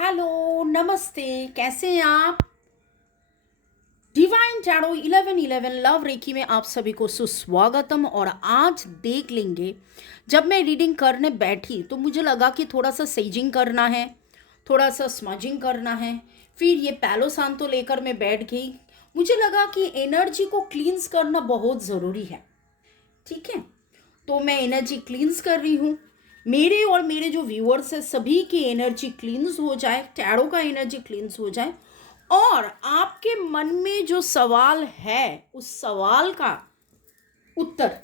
Hello, नमस्ते। कैसे हैं आप? डिवाइन टैरो 1111 लव रेकी में आप सभी को सुस्वागतम। और आज देख लेंगे, जब मैं रीडिंग करने बैठी तो मुझे लगा कि थोड़ा सा सेजिंग करना है, थोड़ा सा स्मजिंग करना है। फिर ये पैलो सांतो लेकर मैं बैठ गई। मुझे लगा कि एनर्जी को क्लींस करना बहुत ज़रूरी है। ठीक है, तो मैं एनर्जी क्लींस कर रही हूँ। मेरे और मेरे जो व्यूअर्स है सभी की एनर्जी क्लींस हो जाए, टैरो का एनर्जी क्लींस हो जाए, और आपके मन में जो सवाल है उस सवाल का उत्तर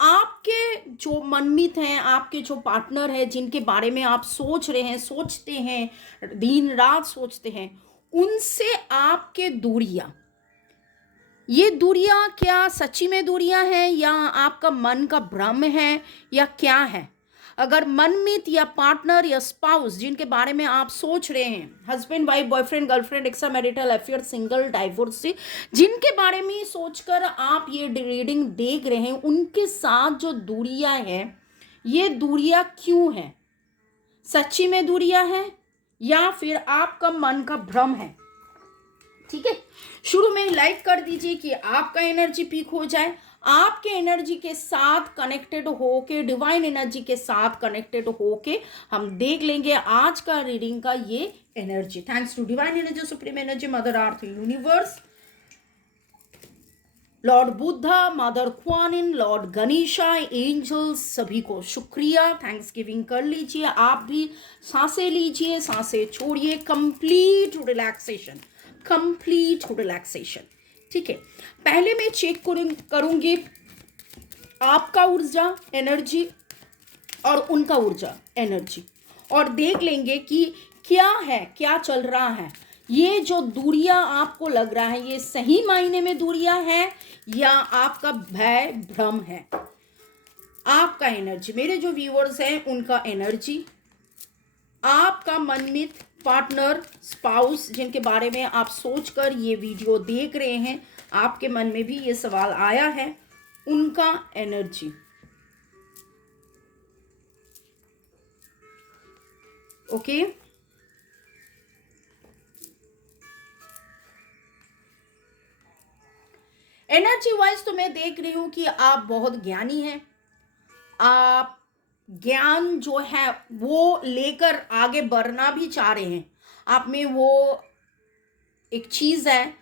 आपके जो मनमीत हैं, आपके जो पार्टनर है, जिनके बारे में आप सोच रहे हैं, सोचते हैं, दिन रात सोचते हैं, उनसे आपके दूरियां, ये दूरियां क्या सच्ची में दूरियां हैं या आपका मन का भ्रम है या क्या है? अगर मनमीत या पार्टनर या स्पाउस जिनके बारे में आप सोच रहे हैं, husband wife boyfriend girlfriend extra marital affair single divorcee, जिनके बारे में सोचकर आप ये रीडिंग देख रहे हैं, उनके साथ जो दूरियां हैं, ये दूरियां क्यों हैं? सच्ची में दूरियां हैं या फिर आपका मन का भ्रम है? ठीक है, शुरू में लाइक कर दीजिए कि आपका एनर्जी पीक हो जाए। आपके एनर्जी के साथ कनेक्टेड होके, डिवाइन एनर्जी के साथ कनेक्टेड होके हम देख लेंगे आज का रीडिंग का ये energy. Thanks to divine energy, supreme energy, mother earth, universe, lord Buddha, mother Quan Yin, lord Ganesha, angels, सभी को शुक्रिया। थैंक्स गिविंग कर लीजिए। आप भी सांसें लीजिए, सांसें छोड़िए। Complete relaxation, complete relaxation. ठीक है, पहले मैं चेक करूंगी आपका ऊर्जा एनर्जी और उनका ऊर्जा एनर्जी, और देख लेंगे कि क्या है, क्या चल रहा है। ये जो दूरियां आपको लग रहा है, ये सही मायने में दूरियां हैं या आपका भय भ्रम है? आपका एनर्जी, मेरे जो व्यूअर्स हैं उनका एनर्जी, आपका मनमित पार्टनर स्पाउस जिनके बारे में आप सोचकर ये वीडियो देख रहे हैं, आपके मन में भी ये सवाल आया है, उनका एनर्जी। ओके, एनर्जी वाइज तो मैं देख रही हूं कि आप बहुत ज्ञानी हैं। आप ज्ञान जो है वो लेकर आगे बढ़ना भी चाह रहे हैं। आप में वो एक चीज़ है,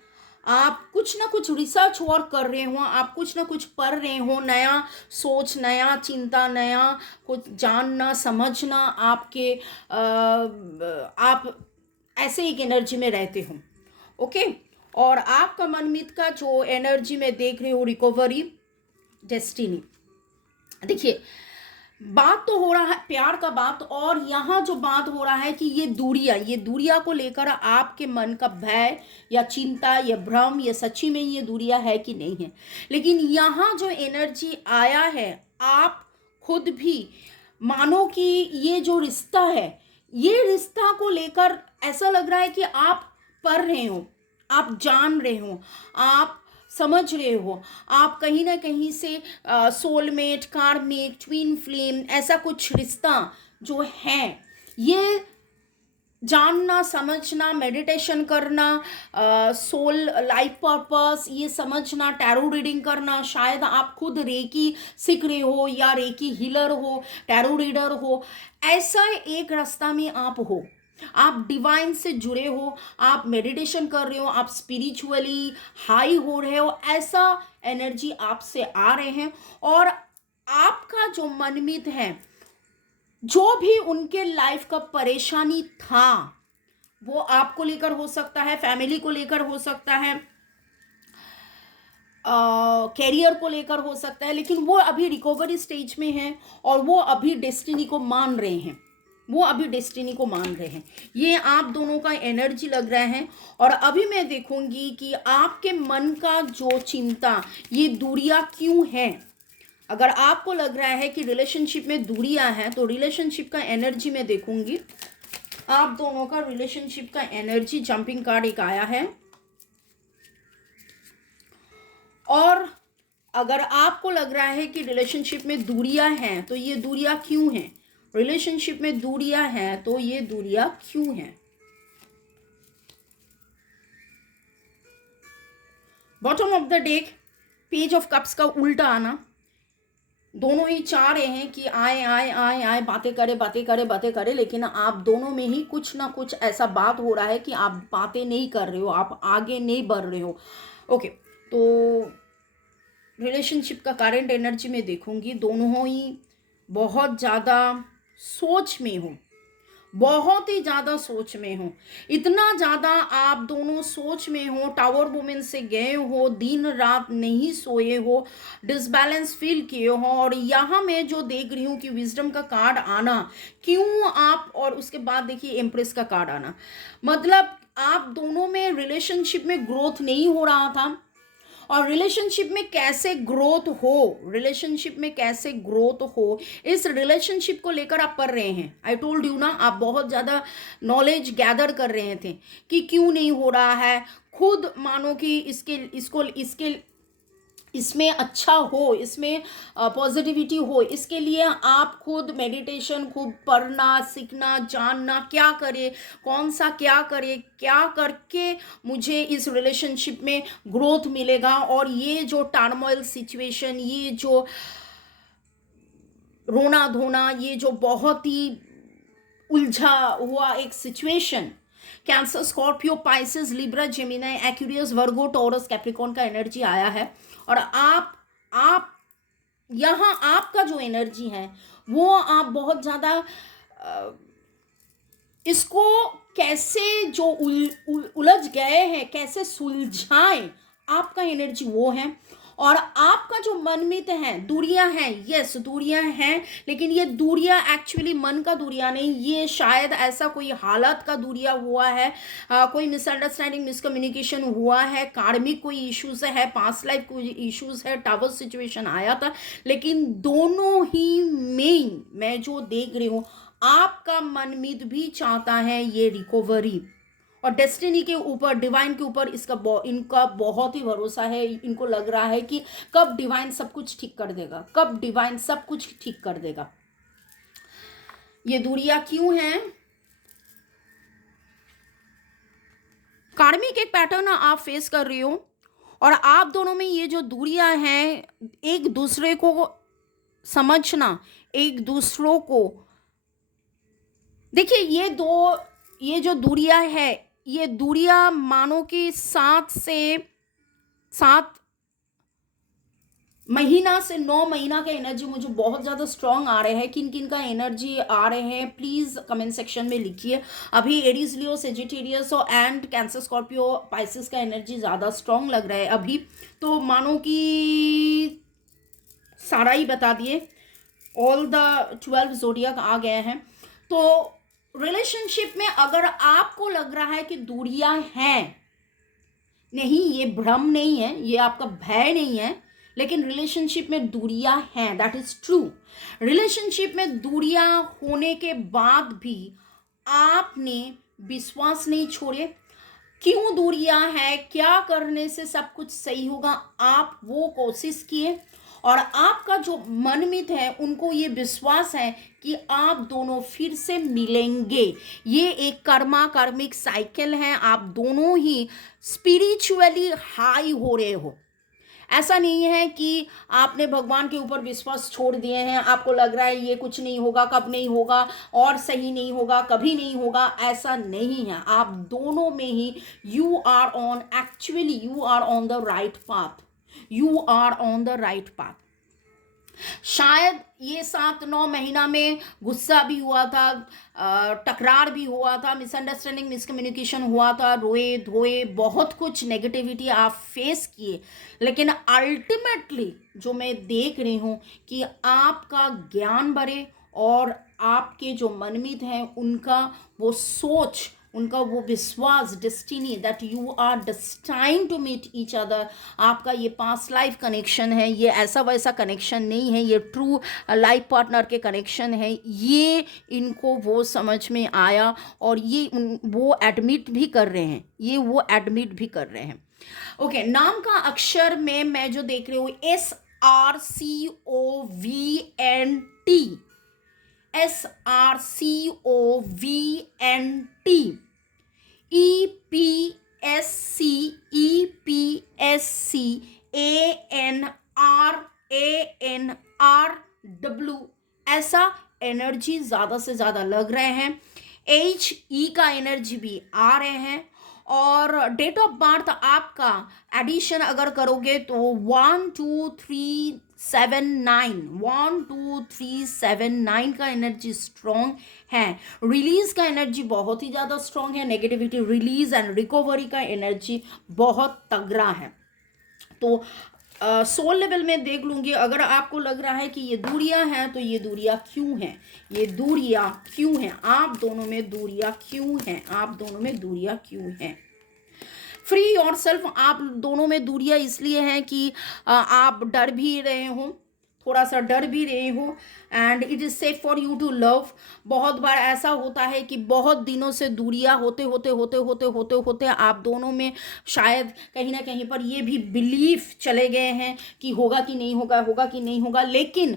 आप कुछ ना कुछ रिसर्च और कर रहे हो, आप कुछ ना कुछ पढ़ रहे हो, नया सोच, नया चिंता, नया कुछ जानना समझना आपके आप ऐसे एक एनर्जी में रहते हो। ओके, और आपका मनमीत का जो एनर्जी में देख रही हूँ, रिकवरी, डेस्टिनी। देखिए, बात तो हो रहा है प्यार का बात, और यहाँ जो बात हो रहा है कि ये दूरियां को लेकर आपके मन का भय या चिंता या भ्रम, या सच्ची में ये दूरियां है कि नहीं है। लेकिन यहाँ जो एनर्जी आया है, आप खुद भी मानो कि ये जो रिश्ता है, ये रिश्ता को लेकर ऐसा लग रहा है कि आप पढ़ रहे हो, आप जान रहे हो, आप समझ रहे हो, आप कहीं ना कहीं से सोलमेट, कार्मिक, ट्विन फ्लेम, ऐसा कुछ रिश्ता जो है, ये जानना समझना, मेडिटेशन करना, सोल लाइफ पर्पस ये समझना, टैरो रीडिंग करना, शायद आप खुद रेकी सीख रहे हो या रेकी हीलर हो, टैरो रीडर हो, ऐसा एक रास्ता में आप हो, आप डिवाइन से जुड़े हो, आप मेडिटेशन कर रहे हो, आप स्पिरिचुअली हाई हो रहे हो, ऐसा एनर्जी आपसे आ रहे हैं। और आपका जो मनमीत है, जो भी उनके लाइफ का परेशानी था, वो आपको लेकर हो सकता है, फैमिली को लेकर हो सकता है, कैरियर को लेकर हो सकता है, लेकिन वो अभी रिकवरी स्टेज में हैं और वो अभी डेस्टिनी को मान रहे हैं, वो अभी डेस्टिनी को मान रहे हैं। ये आप दोनों का एनर्जी लग रहा है। और अभी मैं देखूंगी कि आपके मन का जो चिंता, ये दूरियां क्यों हैं। अगर आपको लग रहा है कि रिलेशनशिप में दूरियां हैं, तो रिलेशनशिप का एनर्जी मैं देखूंगी। आप दोनों का रिलेशनशिप का एनर्जी, जंपिंग कार्ड एक आया है। और अगर आपको लग रहा है कि रिलेशनशिप में दूरियां हैं, तो ये दूरियां क्यों हैं? रिलेशनशिप में दूरियां हैं तो ये दूरियां क्यों हैं? Bottom of the deck page of cups का उल्टा आना, दोनों ही चाह रहे हैं कि आए आए आए आए, बातें करे बातें करे बातें करे, लेकिन आप दोनों में ही कुछ ना कुछ ऐसा बात हो रहा है कि आप बातें नहीं कर रहे हो, आप आगे नहीं बढ़ रहे हो। ओके, तो रिलेशनशिप का करंट एनर्जी में देखूंगी, दोनों ही बहुत ज़्यादा सोच में हो, बहुत ही ज़्यादा सोच में हो, इतना ज़्यादा आप दोनों सोच में हो, टावर वुमेन से गए हो, दिन रात नहीं सोए हो, डिसबैलेंस फील किए हो। और यहाँ मैं जो देख रही हूँ कि विजडम का कार्ड आना, क्यों आप, और उसके बाद देखिए एम्प्रेस का कार्ड आना, मतलब आप दोनों में रिलेशनशिप में ग्रोथ नहीं हो रहा था। और रिलेशनशिप में कैसे ग्रोथ हो, रिलेशनशिप में कैसे ग्रोथ हो, इस रिलेशनशिप को लेकर आप पढ़ रहे हैं। आई टोल्ड यू ना, आप बहुत ज़्यादा नॉलेज गैदर कर रहे थे कि क्यों नहीं हो रहा है। खुद मानो कि इसके इसमें अच्छा हो, इसमें पॉजिटिविटी हो, इसके लिए आप खुद मेडिटेशन, खूब पढ़ना सीखना जानना, क्या करे, कौन सा क्या करे, क्या करके मुझे इस रिलेशनशिप में ग्रोथ मिलेगा। और ये जो टर्मोइल सिचुएशन, ये जो रोना धोना, ये जो बहुत ही उलझा हुआ एक situation, Cancer, Scorpio, Pisces, Libra, Gemini, Aquarius, Virgo, Taurus, Capricorn का एनर्जी आया है। और आप यहाँ आपका जो एनर्जी है वो आप बहुत ज़्यादा इसको कैसे जो उलझ गए हैं, कैसे सुलझाएं, आपका एनर्जी वो है। और आपका जो मनमित है, दूरियां हैं, यस दूरियां हैं, लेकिन ये दूरियां एक्चुअली मन का दूरियां नहीं, ये शायद ऐसा कोई हालत का दूरिया हुआ है, कोई मिसअंडरस्टैंडिंग, मिसकम्युनिकेशन हुआ है, कार्मिक कोई इश्यूज है, पास्ट लाइफ कोई इश्यूज है, टावर सिचुएशन आया था। लेकिन दोनों ही में मैं जो देख रही हूँ, आपका मनमित भी चाहता है ये रिकवरी। और डेस्टिनी के ऊपर, डिवाइन के ऊपर इनका बहुत ही भरोसा है। इनको लग रहा है कि कब डिवाइन सब कुछ ठीक कर देगा, कब डिवाइन सब कुछ ठीक कर देगा। ये दूरियां क्यों हैं? कार्मिक एक पैटर्न आप फेस कर रही हो, और आप दोनों में ये जो दूरियां हैं, एक दूसरे को समझना, एक दूसरों को देखिए, ये जो दूरियां है, ये दूरियां मानो कि 7 से 9 महीना का एनर्जी मुझे बहुत ज़्यादा स्ट्रांग आ रहे हैं। किन किन का एनर्जी आ रहे हैं प्लीज़ कमेंट सेक्शन में लिखिए। अभी एरीज, लियो, सेजिटेरियस और एंड कैंसर, स्कॉर्पियो, पाइसेस का एनर्जी ज़्यादा स्ट्रांग लग रहा है अभी। तो मानो कि सारा ही बता दिए, ऑल द 12 जोडियक आ गए हैं। तो रिलेशनशिप में अगर आपको लग रहा है कि दूरियां हैं, नहीं, ये भ्रम नहीं है, ये आपका भय नहीं है, लेकिन रिलेशनशिप में दूरियां हैं, दैट इज ट्रू। रिलेशनशिप में दूरियां होने के बाद भी आपने विश्वास नहीं छोड़े। क्यों दूरियां हैं, क्या करने से सब कुछ सही होगा, आप वो कोशिश किए। और आपका जो मनमित है, उनको ये विश्वास है कि आप दोनों फिर से मिलेंगे। ये एक कार्मिक साइकिल है, आप दोनों ही स्पिरिचुअली हाई हो रहे हो। ऐसा नहीं है कि आपने भगवान के ऊपर विश्वास छोड़ दिए हैं, आपको लग रहा है ये कुछ नहीं होगा, कब नहीं होगा, और सही नहीं होगा, कभी नहीं होगा, ऐसा नहीं है। आप दोनों में ही you are on the right path, you are on the right path. शायद ये 7-9 महीना में गुस्सा भी हुआ था, टकरार भी हुआ था, मिसअंडरस्टैंडिंग, मिसकम्युनिकेशन हुआ था, रोए धोए, बहुत कुछ नेगेटिविटी आप फेस किए। लेकिन अल्टीमेटली जो मैं देख रही हूँ कि आपका ज्ञान बढ़े, और आपके जो मनमीत हैं उनका वो सोच, उनका वो विश्वास, destiny, that you are destined to meet each other. आपका ये पास्ट लाइफ कनेक्शन है, ये ऐसा वैसा कनेक्शन नहीं है, ये ट्रू लाइफ पार्टनर के कनेक्शन है। ये इनको वो समझ में आया, और ये वो एडमिट भी कर रहे हैं, ये वो एडमिट भी कर रहे हैं। ओके, नाम का अक्षर में मैं जो देख रही हूँ, SRCOVNT, SRCOVNT, EPSC, EPSC, energy ज़्यादा से ज़्यादा लग रहे हैं, HE का एनर्जी भी आ रहे हैं, और डेट ऑफ बर्थ आपका एडिशन अगर करोगे तो 12379 का एनर्जी स्ट्रॉन्ग है। रिलीज का एनर्जी बहुत ही ज़्यादा स्ट्रॉन्ग है, नेगेटिविटी रिलीज एंड रिकवरी का एनर्जी बहुत तगड़ा है। तो सोल लेवल में देख लूँगी, अगर आपको लग रहा है कि ये दूरियां हैं तो ये दूरियां क्यों हैं, ये दूरियां क्यों हैं, आप दोनों में दूरियां क्यों हैं, आप दोनों में दूरियां क्यों हैं। फ्री योरसेल्फ, आप दोनों में दूरियां इसलिए हैं कि आप डर भी रहे हो, थोड़ा सा डर भी रहे हो, and it is safe for you to love. बहुत बार ऐसा होता है कि बहुत दिनों से दूरियां होते होते होते होते होते होते आप दोनों में शायद कहीं ना कहीं पर ये भी बिलीफ चले गए हैं कि होगा कि नहीं होगा, होगा कि नहीं होगा। लेकिन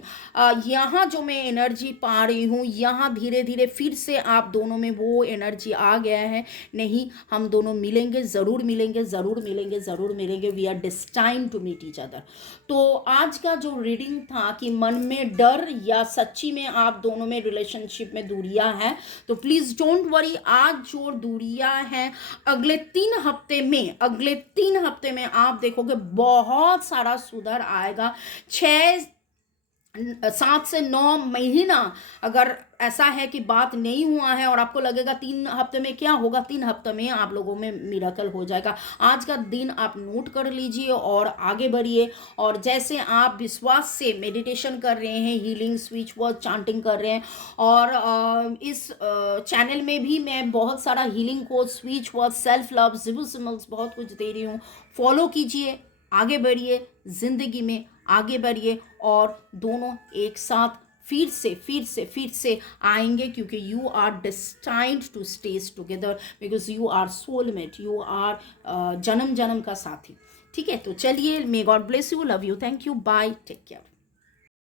यहाँ जो मैं एनर्जी पा रही हूँ, यहाँ धीरे धीरे फिर से आप दोनों में वो एनर्जी आ गया है, नहीं हम दोनों मिलेंगे, ज़रूर मिलेंगे, ज़रूर मिलेंगे, ज़रूर मिलेंगे, we are destined to meet each other. तो आज का जो रीडिंग था कि मन में डर या सच्ची में आप दोनों में रिलेशनशिप में दूरियां हैं, तो प्लीज डोंट वरी, आज जो दूरियां हैं अगले 3 हफ्ते में आप देखोगे बहुत सारा सुधार आएगा। 7 से 9 महीना अगर ऐसा है कि बात नहीं हुआ है और आपको लगेगा 3 हफ्ते में क्या होगा, 3 हफ्ते में आप लोगों में मिराकल हो जाएगा। आज का दिन आप नोट कर लीजिए और आगे बढ़िए। और जैसे आप विश्वास से मेडिटेशन कर रहे हैं, हीलिंग, स्विच वर्ड, चांटिंग कर रहे हैं, और इस चैनल में भी मैं बहुत सारा healing course, switch word, self love, जिबल सिम्बल्स बहुत कुछ दे रही हूँ। फॉलो कीजिए, आगे बढ़िए, जिंदगी में आगे बढ़िए, और दोनों एक साथ फिर से आएंगे, क्योंकि you are destined to stage together, because you are soulmate, you are जन्म जन्म का साथी। ठीक है, तो चलिए, may God bless you, love you, thank you, bye, take care.